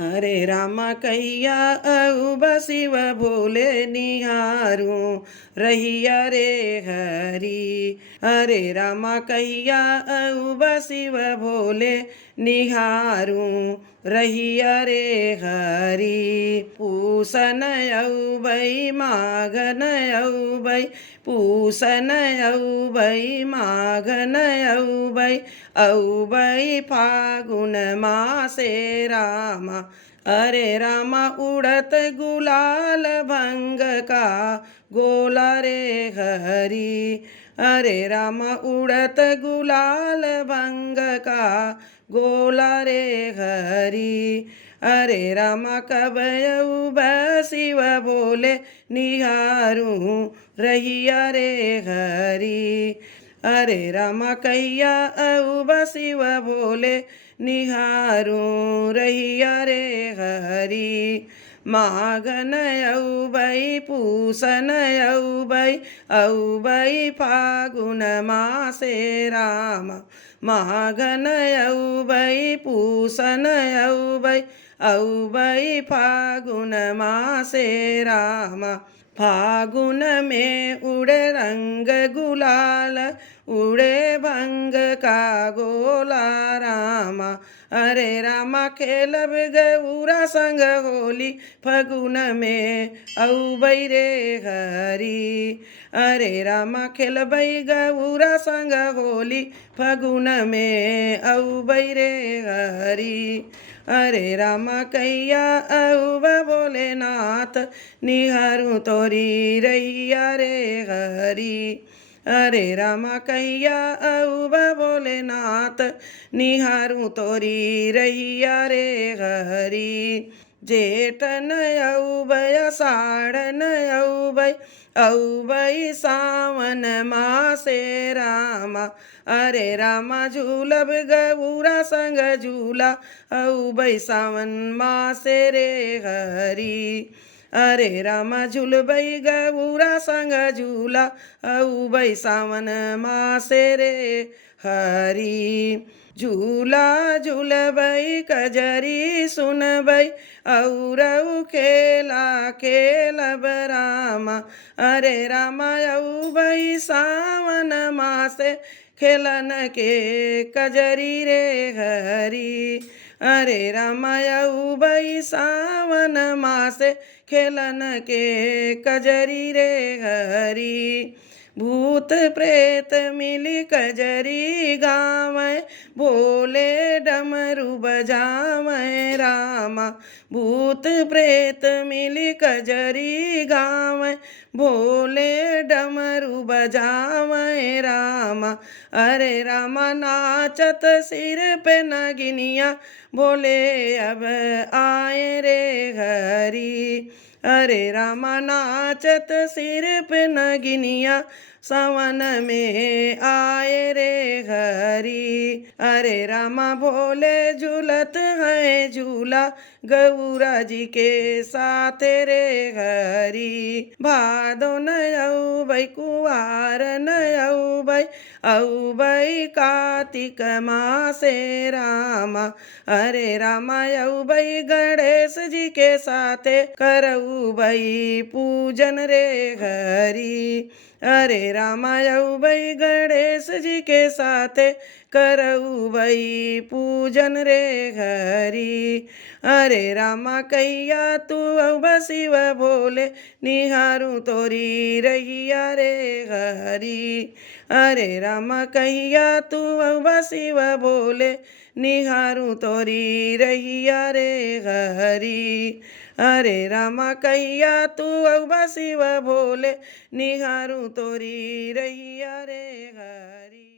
हरे रामा कैया अउब शिव भोले निहारूं रहिया रे हरी। हरे रामा कैया अउब शिव भोले निहारूं रहिया रे हरी। पूसन औबै माघन औबै पूसन औबै माघन औबै औबै फागुन मासे रामा। अरे रामा उड़त गुलाल भंग का गोला रे हरी। अरे रामा उड़त गुलाल भंग का गोला रे हरी। अरे रामा कब अउब शिव भोले निहारूं रहिया रे हरी। अरे रामा कैया अउब शिव भोले निहारूं रहिया रे हरी। माघन औबै पूसन औबै औबै फागुन मासे रामा। माघन औबै पूसन औबै औबै फागुन मासे रामा। फागुन में उड़े रंग गुलाल उड़े भंग का गोला रामा। अरे रामा खेलब गौरा संग होली फगुन में औबै रे हरी। अरे रामा खेलबै गौरा संग होली फगुन में औबै रे हरी। अरे रामा कैया अउब भोलेनाथ निहारूं तोरी रहिया रे हरी। अरे रामा कैया अउब भोलेनाथ निहारूं तोरी रहिया रे हरी। जेठन औबै आषाढ़न औबै औबै सावन मासे रामा। अरे रामा झूलब गौरा संग झूला औबै सावन मासे रे हरी। अरे रामा झूलबै गौरा संग झूला औबै सावन मासे रे हरी। झूला झूलबै कजरी सुनबै औरऊ खेला खेलब रामा। अरे रामा औबै सावन मासे खेलन के कजरी रे हरी। अरे रामा औबै सावन मासे खेलन के कजरी रे हरी। भूत प्रेत मिली कजरी गावै भोले डमरू बजावै रामा। भूत प्रेत मिली कजरी गावै भोले डमरू बजावै रामा। अरे रामा नाचत सिर पे नगिनिया भोले अब आए रे हरी। अरे रामा नाचत सिर पे नगिनिया सावन में आए रे हरी। अरे रामा भोले झूलत है झूला गौरा जी के साथ रे हरी। भादो न औबै कुवार न औबै औबै कार्तिक मासे रामा। अरे रामा औबै गणेश जी के साथे करौबै पूजन रे हरी। अरे रामा औबै गणेश जी के साथे करौबै पूजन रे हरी। अरे रामा कैया तू औब शिव भोले निहारूं तोरी रहिया रे हरी। अरे रामा कैया तू औब शिव भोले निहारूं तोरी रहिया रे हरी। अरे रामा कैया तू औब शिव भोले निहारूं तोरी रहिया रे हरी।